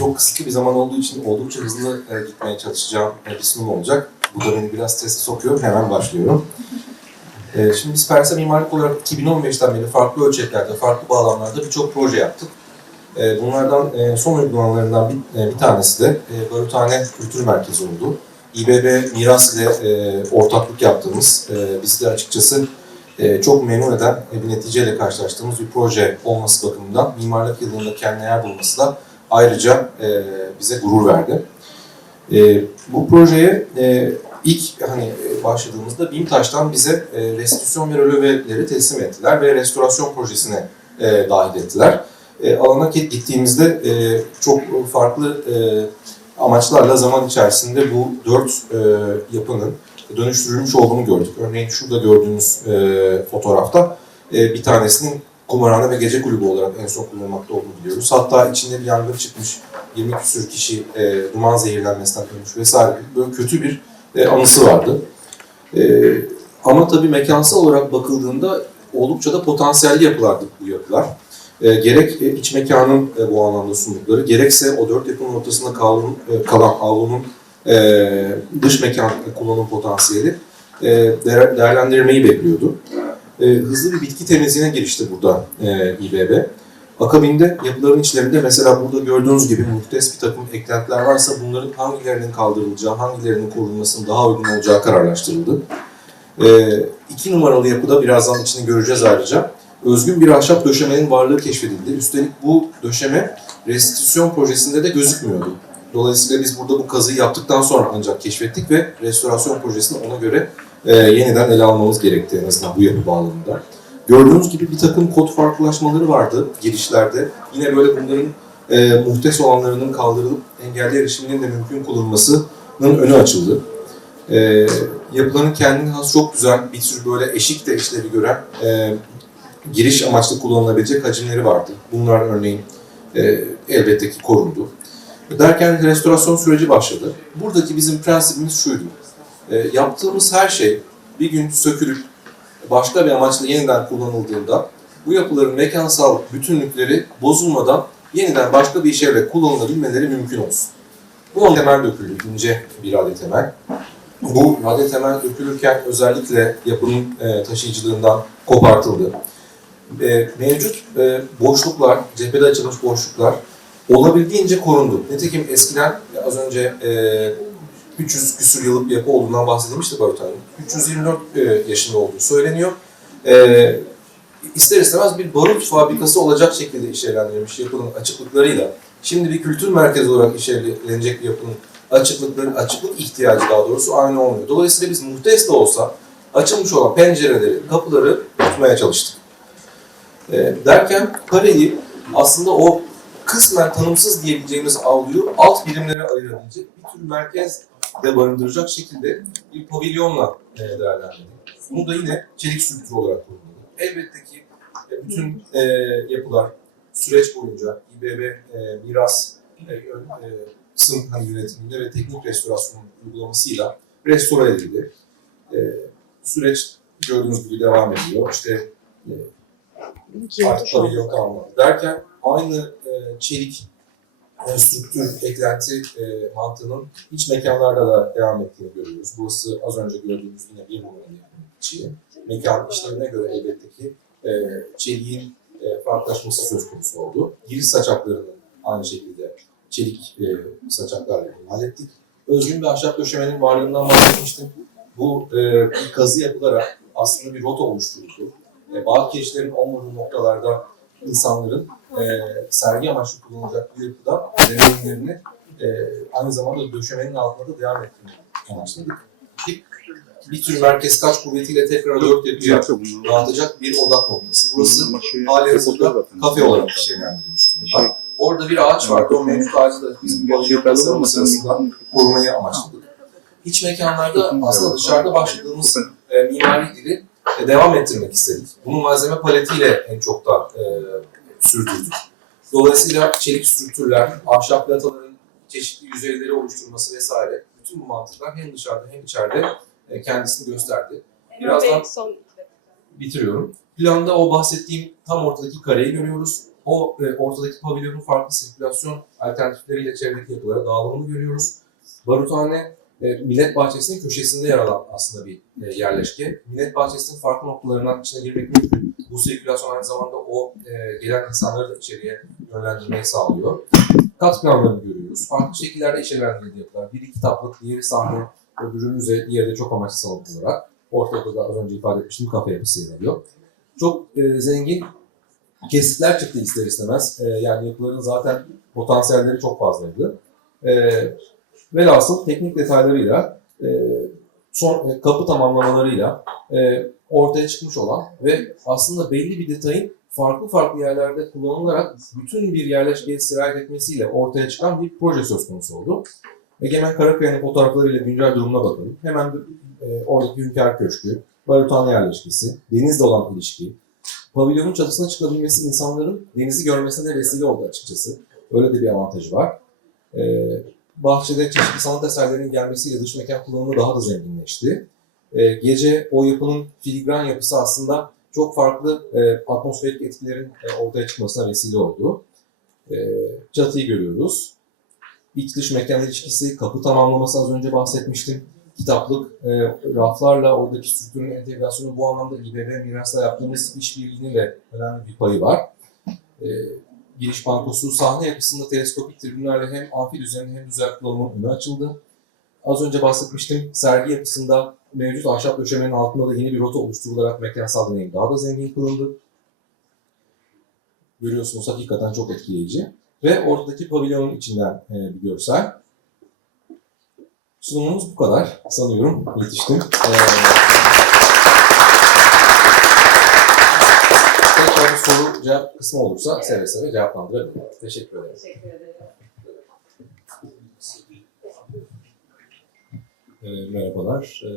çok kısıtlı bir zaman olduğu için oldukça hızlı e, gitmeye çalışacağım e, bir sunum olacak. Bu da beni biraz strese sokuyor. Hemen başlıyorum. E, şimdi biz Persa mimarlık olarak 2015'ten beri farklı ölçeklerde, farklı bağlamlarda birçok proje yaptık. E, bunlardan e, son uygulamalarından bir, e, bir tanesi de e, Barutane Kültür Merkezi oldu. İBB Miras ile e, ortaklık yaptığımız, e, bizi de açıkçası e, çok memnun eden bir neticeyle karşılaştığımız bir proje olması bakımından mimarlık yılında kendine yer bulması da ayrıca e, bize gurur verdi. E, bu projeye e, ilk hani e, başladığımızda BİMTAŞ'tan bize e, restitüsyon ve röleveleri teslim ettiler ve restorasyon projesine e, dahil ettiler. E, alana gittiğimizde e, çok farklı e, amaçlarla zaman içerisinde bu dört e, yapının dönüştürülmüş olduğunu gördük. Örneğin şurada gördüğünüz e, fotoğrafta e, bir tanesinin kumarhane ve gece kulübü olarak en son kullanılmakta olduğunu biliyoruz. Hatta içinde bir yangın çıkmış, 20 küsür kişi e, duman zehirlenmesinden ölmüş vesaire böyle kötü bir e, anısı vardı. E, ama tabii mekansal olarak bakıldığında oldukça da potansiyelli yapılardı bu yapılar. E, gerek e, iç mekanın e, bu anlamda sundukları, gerekse o dört yapının ortasında kalan, e, kalan avlunun e, dış mekan kullanım potansiyeli e, değer- değerlendirmeyi bekliyordu. E, hızlı bir bitki temizliğine girişti burada e, İBB. Akabinde yapıların içlerinde mesela burada gördüğünüz gibi muhtes bir takım eklentiler varsa bunların hangilerinin kaldırılacağı, hangilerinin korunmasının daha uygun olacağı kararlaştırıldı. E, iki numaralı yapıda birazdan içini göreceğiz ayrıca. Özgün bir ahşap döşemenin varlığı keşfedildi. Üstelik bu döşeme restitüsyon projesinde de gözükmüyordu. Dolayısıyla biz burada bu kazıyı yaptıktan sonra ancak keşfettik ve restorasyon projesini ona göre e, yeniden ele almamız gerekti en azından bu yapı bağlamında. Gördüğünüz gibi bir takım kod farklılaşmaları vardı girişlerde. Yine böyle bunların e, muhtes olanlarının kaldırılıp engelli erişiminin de mümkün kılınmasının önü açıldı. E, yapıların kendine has çok güzel bir sürü böyle eşik de işlevi gören e, giriş amaçlı kullanılabilecek hacimleri vardı. Bunlar örneğin e, elbette ki korundu. Derken restorasyon süreci başladı. Buradaki bizim prensibimiz şuydu. E, yaptığımız her şey bir gün sökülüp başka bir amaçla yeniden kullanıldığında bu yapıların mekansal bütünlükleri bozulmadan yeniden başka bir işlevle kullanılabilmeleri mümkün olsun. Bu temel döküldü, ince bir adet temel. Bu adet temel dökülürken özellikle yapının e, taşıyıcılığından kopartıldı. E, mevcut e, boşluklar, cephede açılmış boşluklar olabildiğince korundu. Nitekim eskiden az önce e, 300 küsur yıllık bir yapı olduğundan bahsedilmişti Barutay'ın. 324 e, yaşında olduğu söyleniyor. E, ister istemez bir barut fabrikası olacak şekilde işlevlendirilmiş yapının açıklıklarıyla şimdi bir kültür merkezi olarak işlevlenecek bir yapının açıklıkları, açıklık ihtiyacı daha doğrusu aynı olmuyor. Dolayısıyla biz muhtes de olsa açılmış olan pencereleri, kapıları tutmaya çalıştık. E, derken pareyi aslında o kısmen tanımsız diyebileceğimiz avluyu alt birimlere ayırabilecek bir tür merkez de barındıracak şekilde bir pavilyonla e, değerlendirdik. Bunu da yine çelik strüktür olarak kullanıldı. Elbette ki e, bütün e, yapılar süreç boyunca İBB e, miras e, e, kısım hani yönetiminde ve teknik restorasyon uygulamasıyla restore edildi. E, süreç gördüğünüz gibi devam ediyor. İşte e, artık pavilyon kalmadı. Derken aynı e, çelik e, strüktür, eklenti e, mantığının iç mekanlarda da devam ettiğini görüyoruz. Burası az önce gördüğümüz yine bir numaralı içi. Mekan işlevine göre elbette ki e, çeliğin e, farklılaşması söz konusu oldu. Giriş saçaklarının aynı şekilde çelik e, saçaklarla imal ettik. Özgün bir ahşap döşemenin varlığından bahsetmiştim. Bu e, bir kazı yapılarak aslında bir rota oluşturuldu. E, bağ kirişlerin olmadığı noktalarda insanların e, sergi amaçlı kullanılacak bu yapıda deneyimlerini e, aynı zamanda döşemenin altında da devam ettirmeyi amaçladık. Bir, bir tür merkez kaç kuvvetiyle tekrar dört yapacak, dağıtacak bir odak noktası. Burası hali hazırda kafe olarak şekillendirilmiş durumda. Orada bir ağaç vardı. O mevcut ağacı da bizim pavilyon tasarımı sırasında korumayı amaçladık. İç mekanlarda aslında dışarıda başladığımız e, mimari dili devam ettirmek istedik. Bunu malzeme paletiyle en çok da e, sürdürdük. Dolayısıyla çelik strüktürler, ahşap plataların çeşitli yüzeyleri oluşturması vesaire bütün bu mantıklar hem dışarıda hem içeride e, kendisini gösterdi. Birazdan Bitiriyorum. Planda o bahsettiğim tam ortadaki kareyi görüyoruz. o e, ortadaki pavilyonun farklı sirkülasyon alternatifleriyle çevredeki yapılara dağılımını görüyoruz. Baruthane e, Millet Bahçesi'nin köşesinde yer alan aslında bir e, yerleşke. Millet Bahçesi'nin farklı noktalarından içine girmek mümkün. Bu sirkülasyon aynı zamanda o e, gelen insanları da içeriye yönlendirmeyi sağlıyor. Kat planlarını görüyoruz. Farklı şekillerde içerilendirildi yapılar. Biri kitaplık, diğeri sahne, öbürü müze, diğeri de çok amaçlı salon olarak. Ortada da az önce ifade etmiştim kafe yapısı yer alıyor. Çok e, zengin kesitler çıktı ister istemez. E, yani yapıların zaten potansiyelleri çok fazlaydı. E, velhasıl teknik detaylarıyla, e, son e, kapı tamamlamalarıyla e, ortaya çıkmış olan ve aslında belli bir detayın farklı farklı yerlerde kullanılarak bütün bir yerleşkeye sirayet etmesiyle ortaya çıkan bir proje söz konusu oldu. Egemen Karakaya'nın fotoğraflarıyla güncel durumuna bakalım. Hemen e, oradaki Hünkar Köşkü, Baruthane yerleşkesi, denizle olan ilişki, pavilyonun çatısına çıkabilmesi insanların denizi görmesine vesile oldu açıkçası. Öyle de bir avantajı var. E, bahçede çeşitli sanat eserlerinin gelmesiyle dış mekan kullanımı daha da zenginleşti. E, gece o yapının filigran yapısı aslında çok farklı e, atmosferik etkilerin e, ortaya çıkmasına vesile oldu. E, çatıyı görüyoruz. İç dış mekan ilişkisi, kapı tamamlaması az önce bahsetmiştim. Kitaplık, e, raflarla oradaki strüktürün entegrasyonu bu anlamda İBB mirasla yaptığımız işbirliğinin de önemli bir payı var. E, giriş bankosu, sahne yapısında teleskopik tribünlerle hem amfi düzeni hem düzel kullanımın önü açıldı. Az önce bahsetmiştim, sergi yapısında mevcut ahşap döşemenin altında da yeni bir rota oluşturularak mekansal deneyim daha da zengin kılındı. Görüyorsunuz hakikaten çok etkileyici. Ve ortadaki pavilyonun içinden e, bir görsel. Sunumumuz bu kadar. Sanıyorum yetiştim. Ee, tekrar bir soru cevap kısmı olursa seve seve cevaplandırabilirim. Teşekkür ederim. Teşekkür ederim. E, merhabalar. E,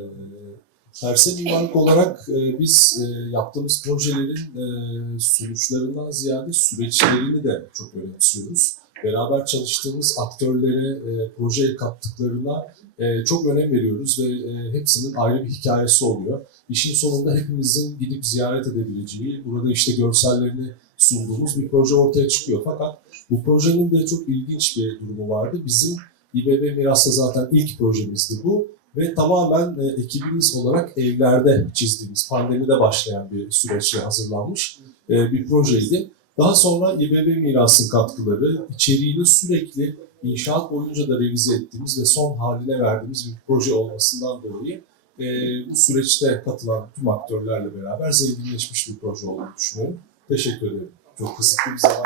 Terse mimarlık olarak e, biz e, yaptığımız projelerin e, sonuçlarından ziyade süreçlerini de çok önemsiyoruz. Beraber çalıştığımız aktörlere, e, projeye kattıklarına e, çok önem veriyoruz ve e, hepsinin ayrı bir hikayesi oluyor. İşin sonunda hepimizin gidip ziyaret edebileceği, burada işte görsellerini sunduğumuz bir proje ortaya çıkıyor. Fakat bu projenin de çok ilginç bir durumu vardı. Bizim İBB Miras'ta zaten ilk projemizdi bu ve tamamen e, ekibimiz olarak evlerde çizdiğimiz, pandemide başlayan bir süreçle hazırlanmış e, bir projeydi. Daha sonra İBB Miras'ın katkıları, içeriğini sürekli inşaat boyunca da revize ettiğimiz ve son haline verdiğimiz bir proje olmasından dolayı e, bu süreçte katılan tüm aktörlerle beraber zenginleşmiş bir proje olduğunu düşünüyorum. Teşekkür ederim. Çok kısıtlı bir zaman.